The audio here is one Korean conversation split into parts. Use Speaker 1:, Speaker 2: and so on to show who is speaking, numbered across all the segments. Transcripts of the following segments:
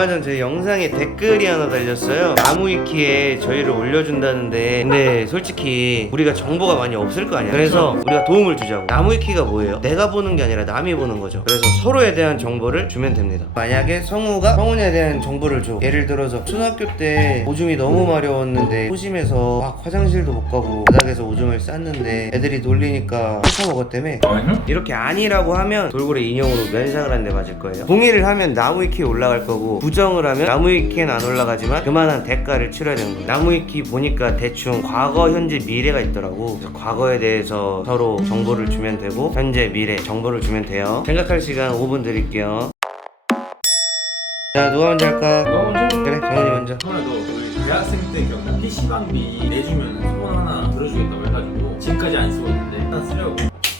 Speaker 1: 얼마 전 제 영상에 댓글이 하나 달렸어요. 나무위키에 저희를 올려준다는데 근데 솔직히 우리가 정보가 많이 없을 거 아니야. 그래서 우리가 도움을 주자고. 나무위키가 뭐예요? 내가 보는 게 아니라 남이 보는 거죠. 그래서 서로에 대한 정보를 주면 됩니다. 만약에 성우가 성훈에 대한 정보를 줘. 예를 들어서 초등학교 때 오줌이 너무 마려웠는데 소심해서 막 화장실도 못 가고 바닥에서 오줌을 쌌는데 애들이 놀리니까 훔쳐먹었다며. 이렇게 아니라고 하면 돌고래 인형으로 면상을 한 대 맞을 거예요. 동의를 하면 나무위키에 올라갈 거고, 부정을 하면 나무위키에는 안 올라가지만 그만한 대가를 치러야 되는 거예요. 나무위키 보니까 대충 과거, 현재, 미래가 있더라고. 그래서 과거에 대해서 서로 정보를 주면 되고, 현재, 미래 정보를 주면 돼요. 생각할 시간 5분 드릴게요. 자, 누가 먼저 할까?
Speaker 2: 너 먼저.
Speaker 1: 그래, 정훈이 먼저.
Speaker 2: 성훈아, 너 우리 대학생 때 기억나? PC방비 내주면 소원 하나 들어주겠다고 해가지고 지금까지 안 쓰고 있는데 하나 쓰려고.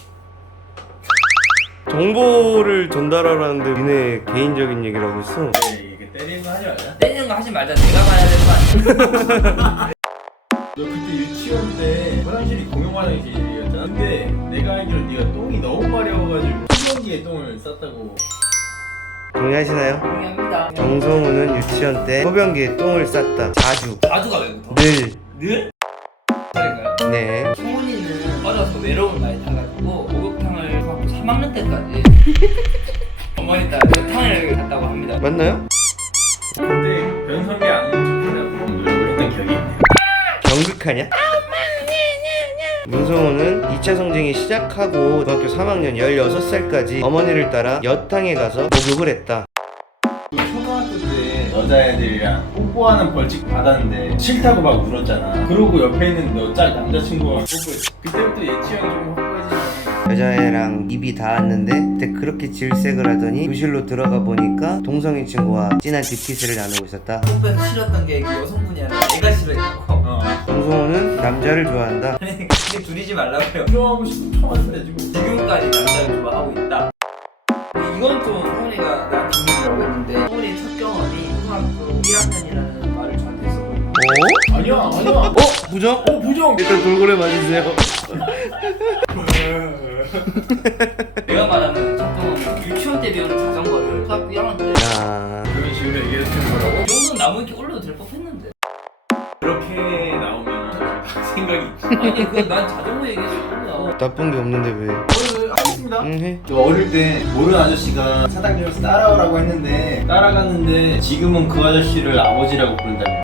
Speaker 1: 정보를 전달하라는데 니네 개인적인 얘기라고 했어.
Speaker 2: 네, 이게 때리는 거 하지 말자.
Speaker 3: 때리는 거 하지 말자. 내가 봐야 될 거 아니야.
Speaker 2: 너 그때 유치원 때 화장실이 공용 화장실이었잖아. 근데 내가 알기로 네가 똥이 너무 마려워가지고 소변기에 똥을 쌌다고.
Speaker 1: 동의하시나요?
Speaker 3: 동의합니다.
Speaker 1: 정성우는 유치원 때 소변기에 똥을 쌌다. 자주.
Speaker 3: 자주가 왜 붙어?
Speaker 1: 늘.
Speaker 3: 늘? 그러니까요.
Speaker 1: 네.
Speaker 3: 성훈이는 어려서 외로움을 많이 타가지고 목욕탕을 중학교 3학년 때까지 어머니 딸 탕을 갔다고 합니다.
Speaker 1: 맞나요?
Speaker 2: 그때 변성기 아닌 척하냐고 노력을 했던 기억이 있네.
Speaker 1: 경극하냐? 문성호는 2차 성징이 시작하고 중학교 3학년 16살까지 어머니를 따라 여탕에 가서 목욕을 했다.
Speaker 2: 초등학교 때 여자애들이랑 뽀뽀하는 벌칙 받았는데 싫다고 막 울었잖아. 그러고 옆에 있는 너 짝 남자친구가 뽀뽀했어. 그때부터 예치형이 좀 확고해지네.
Speaker 1: 여자애랑 입이 닿았는데 그때 그렇게 질색을 하더니 교실로 들어가 보니까 동성애 친구와 진한 딥키스를 나누고 있었다.
Speaker 3: 뽀뽀해서 싫었던 게 그 여성분이 아니라 내가 싫어했고.
Speaker 1: 정성호는 남자를 좋아한다.
Speaker 3: 아니 그게 줄이지 말라고요.
Speaker 2: 좋아하고 싶은 처음 해가지고
Speaker 3: 지금까지 남자를 좋아하고 있다. 근데 이건 좀 성훈이가 나 비밀이라고 했는데 성훈이 첫 경험이 초등학교 1학년이라는 말을 저한테 했었거든요.
Speaker 2: 아니야.
Speaker 1: 부정?
Speaker 2: 부정.
Speaker 1: 일단 돌고래 맞으세요.
Speaker 3: 내가 말하는 첫 경험은 유치원 때 배우는 자전거를 초등학교 1학년 때
Speaker 1: 야,
Speaker 2: 그런 식으로 얘기해주는 거라고?
Speaker 3: 이 정도는 나무위키 올려도 될 법했는데.
Speaker 2: 그렇게 나오면 생각이 있지.
Speaker 3: 아니 그난 자전거 얘기했었구나.
Speaker 1: 나쁜 게 없는데 왜?
Speaker 2: 하겠습니다.
Speaker 1: 응, 해.
Speaker 2: 저 어릴 때 모르는 아저씨가 사당님에서 따라오라고 했는데 따라갔는데 지금은 그 아저씨를 아버지라고 부른다며.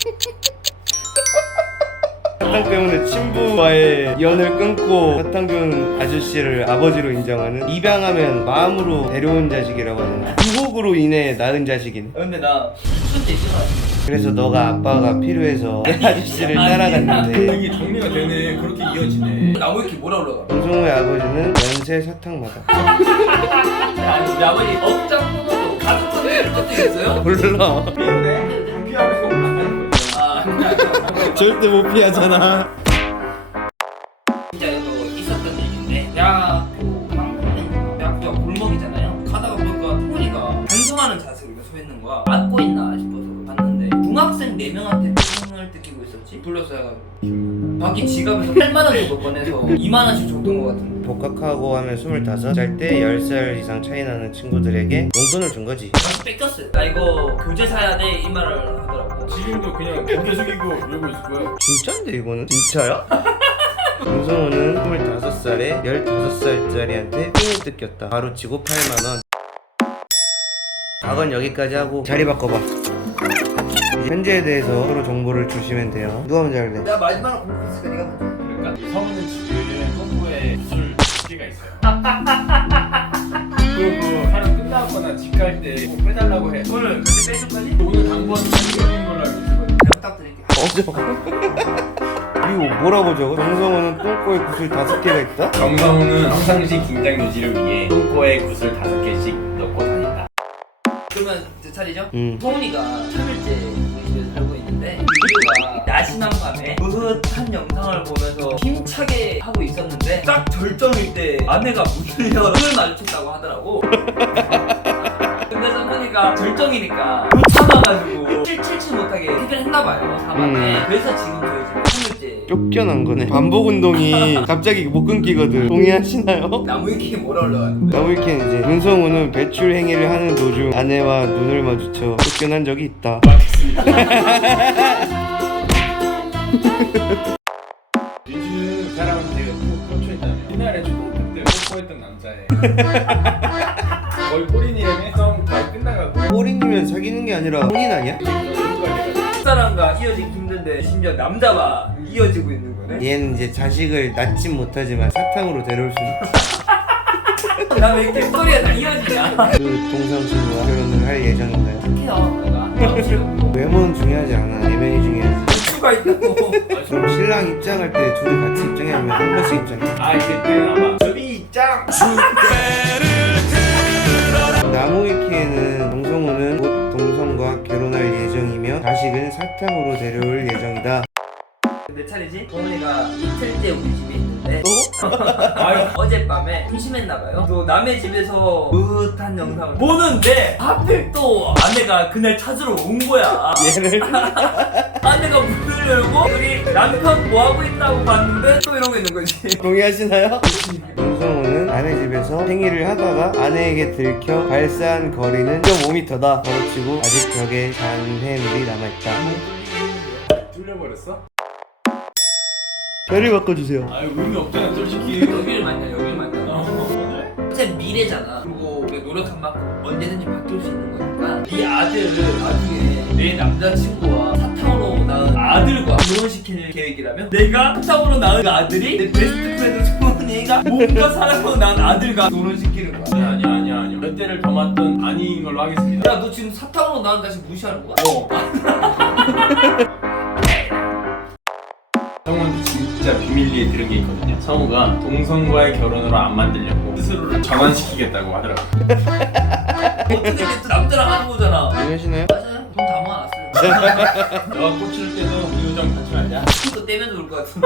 Speaker 1: 사탕 때문에 친부와의 연을 끊고 사탕 배우는 아저씨를 아버지로 인정하는, 입양하면 마음으로 데려온 자식이라고 하는, 유혹으로 인해 낳은 자식이네.
Speaker 3: 근데 나 유치원 때 있잖아.
Speaker 1: 그래서 너가 아빠가 필요해서 내 아저씨를 따라갔는데
Speaker 2: 이게 정리가 되네. 그렇게 이어지네.
Speaker 3: 나무위키 뭐라 올라가?
Speaker 1: 정성우의 아버지는 연세 사탕마다.
Speaker 3: 아니 우리 아버지 억장 끊어도 가슴 이런 것도 있어요?
Speaker 1: 몰라.
Speaker 2: 피우네. 피하면서 올라가는 거야.
Speaker 3: 아
Speaker 1: 절대 못 피하잖아.
Speaker 3: 진짜 이거 있었던 얘기인데 대학교 3학년 대학교가 골목이잖아요. 가다가 보니까 통훈이가 반성하는 자세로 서 있는 거야. 안고 있나 싶어서 봤는데 중학생 4명한테 을 뜯기고 있었지. 둘러싸여가지고 자기 지갑에서 8만원 정도 꺼내서 2만원씩 줬던 거 같은데
Speaker 1: 복학하고 하면 25, 잘 때 10살 이상 차이 나는 친구들에게 용돈을 준 거지.
Speaker 3: 나도 뺏겼어요. 나 이거 교재 사야 돼 이 말을 하더라고.
Speaker 2: 지금도 그냥 고개 숙이고 이러고 있을 거야.
Speaker 1: 진짠데 이거는? 진짜야? 윤성호는 25살에 15살짜리한테 삥을 뜯겼다. 바로 치고 8만원. 박은 여기까지 하고 자리 바꿔봐. 이제 현재에 대해서 서로 정보를 주시면 돼요. 누가 먼저 할래?
Speaker 3: 나 마지막으로 공부했으니까 네가 먼저.
Speaker 2: 그러니까 이 성우는 지금 뽀뽀에 구슬 기가 있어요. 그리고 사람 끝나거나 집 갈 때 꼭 빼달라고 해.
Speaker 3: 오늘 그때 빼줄 거지?
Speaker 2: 오늘 당번 이러는 걸로 알고 있거든.
Speaker 3: 잘 부탁드릴게요.
Speaker 1: 그리고 뭐라고 적어? 정성호는 똥꼬에 구슬 5개가 있다?
Speaker 2: 정성우는 평상시 긴장 유지를 위해 똥꼬에 구슬 5개씩 넣고 다닌다.
Speaker 3: 그러면 이제 차리죠?
Speaker 1: 응.
Speaker 3: 성훈이가 3일째 우리 집에서 살고 있는데 유리가 나지막 밤에 흐뭇한 영상을 보면서 힘차게 하고 있었는데 딱 절정일 때 아내가 문을 열어 눈을 마주쳤다고 하더라고. 근데 성훈이가 절정이니까 못 참아가지고 칠칠 못하게 해결했나봐요 4밤에. 그래서 지금 저희 집에 3일째
Speaker 1: 쫓겨난 거네. 반복 운동이 갑자기 못 끊기거든. 동의하시나요?
Speaker 3: 나무위키에 뭐라 올라가는데?
Speaker 1: 나무위키는 이제 문성우는 배출 행위를 하는 도중 아내와 눈을 마주쳐 쫓겨난 적이 있다.
Speaker 2: 민주는 사람한테 꽂혀있다며. 옛날에 초등학교 때 뽀뽀했던 남자애. 거의 꼬린이라며 썸 거의 끝나가고.
Speaker 1: 꼬린이면 사귀는 게 아니라 혼인 아니야?
Speaker 3: 사람과 이어지기 힘든데 심지어 남자와 이어지고 있는 거네?
Speaker 1: 얘는 이제 자식을 낳진 못하지만 사탕으로 데려올 수 있다.
Speaker 3: 나 왜 이렇게 스토리가 다 이어지냐?
Speaker 1: 그 동성친구와 결혼을 할 예정인가요?
Speaker 3: 착해요 내가 남친이고
Speaker 1: 외모는 중요하지 않아. 내면이 중요하지.
Speaker 3: 수가 있다고.
Speaker 1: 그럼 신랑 입장할 때 둘이 같이 입장해 아니면 한 번씩 입장해?
Speaker 2: 아 그때는 아마 저비 입장.
Speaker 1: 나무위키에는 동성우는 곧 동성과 결혼할 예정이며 자식은 사탕으로 데려올 예정이다.
Speaker 3: 내 차례지? 동훈이가 이틀째 우리 집에 있는데
Speaker 2: 아유.
Speaker 3: 어젯밤에 심심했나봐요. 또 남의 집에서 으릇한 영상을 보는데 하필 또 아내가 그날 찾으러 온 거야.
Speaker 1: 얘를
Speaker 3: 아내가 문을 열고 우리 남편 뭐하고 있다고 봤는데 또 이러고 있는 거지.
Speaker 1: 동의하시나요? 동성우는 아내 집에서 생일을 하다가 아내에게 들켜 발사한 거리는 1.5m다. 걸어치고 아직 벽에 잔해물이 남아있다.
Speaker 2: 뚫려버렸어?
Speaker 1: 자리 바꿔주세요.
Speaker 2: 아유 의미 없잖아 솔직히.
Speaker 3: 여길 만나 여길 만나. 어제 미래잖아. 그리고 우리가 노력한 만큼 언제든지 바뀔 수 있는 거니까 네 아들을 나중에 내 남자친구와 사탕으로 낳은 아들과 결혼시킬 계획이라면 내가 사탕으로 낳은 아들이 내 베스트 프렌드 소원이가 뭔가 사랑으로 낳은 아들과 결혼시키는 거야.
Speaker 2: 아니야. 몇 대를 더 맞던 아닌 걸로 하겠습니다.
Speaker 3: 야 너 지금 사탕으로 낳은 자식 무시하는 거야?
Speaker 2: 성우한테 진짜 비밀리에 들은 게 있거든요. 성우가 동성과의 결혼으로 안 만들려고 스스로를 전환시키겠다고 하더라고요.
Speaker 3: 어떻게 또 남자랑 하는 거잖아.
Speaker 1: 동의하시나요?
Speaker 3: 맞아요. 돈 다 모아놨어요.
Speaker 2: 너가 꽂힐 때도 이 요정 같이 말자.
Speaker 3: 또 떼면 좋을 것 같은데.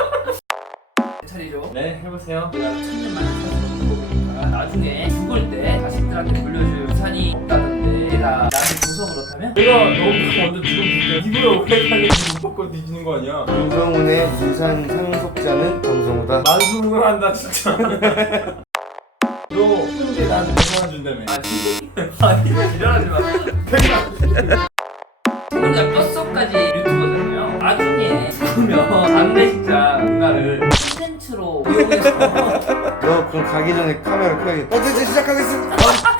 Speaker 3: 차리죠.
Speaker 2: 네 해보세요.
Speaker 3: 내가 천년 만에 살수 없는 거니까 나중에 죽을 때 자식들한테 물려줄 유산이 없다던데 내가 나한테 줘서 그렇다면?
Speaker 2: 내가 너 먼저 지금 줄게. 이거를 오래 살려고 못 받고 뒤지는 거 아니야?
Speaker 1: 동성운의 유산 상속자는 동성우다.
Speaker 2: 만수를 한다 진짜. 너 훈제 나한테 100만 준다며.
Speaker 3: 아니 지랄하지 마. 혼자 뼛속까지 유튜버잖아요. 나중에 죽으면 장례식장 문화를 콘텐츠로 이용해서
Speaker 1: 너 그럼 가기 전에 카메라 켜야겠다. 이제 시작하겠습니다.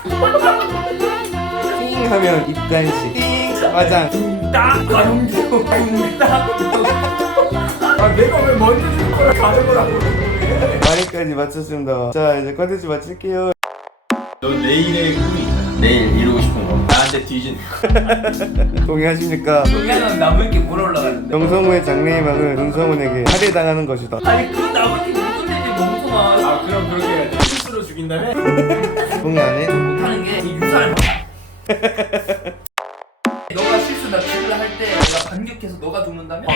Speaker 1: 띵 하면 입간식, 화장.
Speaker 3: 딱 가용기로 딱.
Speaker 2: 아 내가 왜 먼저 줄 거야? 가져오라고 그래.
Speaker 1: 말까지 마쳤습니다. 자 이제 컨텐츠 마칠게요.
Speaker 2: 너 내일의 꿈이 있잖아. 내일 이루고 싶은 거. 나한테 뒤지는 거.
Speaker 1: 동의하십니까?
Speaker 3: 동양은 나무위키 물 올라가는데.
Speaker 1: 동성우의 장래희망은 동성운에게 살해당하는 것이다.
Speaker 3: 아니 그 나무위키 못 돌리지 멍청아.
Speaker 2: 아 그럼 그렇게 해야지. 실수로 죽인다며?
Speaker 1: 동의 안 해?
Speaker 3: 못하는 게 이 유산을 받아. 너가 실수 나 죽을라 할 때 내가 반격해서 너가 죽는다면?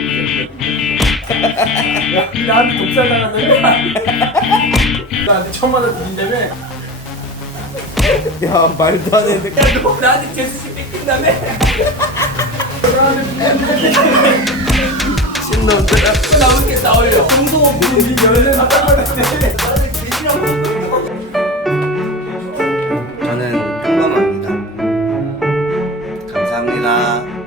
Speaker 2: 야 나한테 독살 당한다며? 나한테 1000만 원 뒤진다며?
Speaker 1: 야 말도 안 되는데.
Speaker 3: 야 너 나한테 제수씨 뺏긴다며?
Speaker 1: 신놈들아.
Speaker 3: 나무위키 나올려. 동성호 보는 네 연애 나타나는데 나를 돼지라고
Speaker 1: 저는 평범합니다. 감사합니다.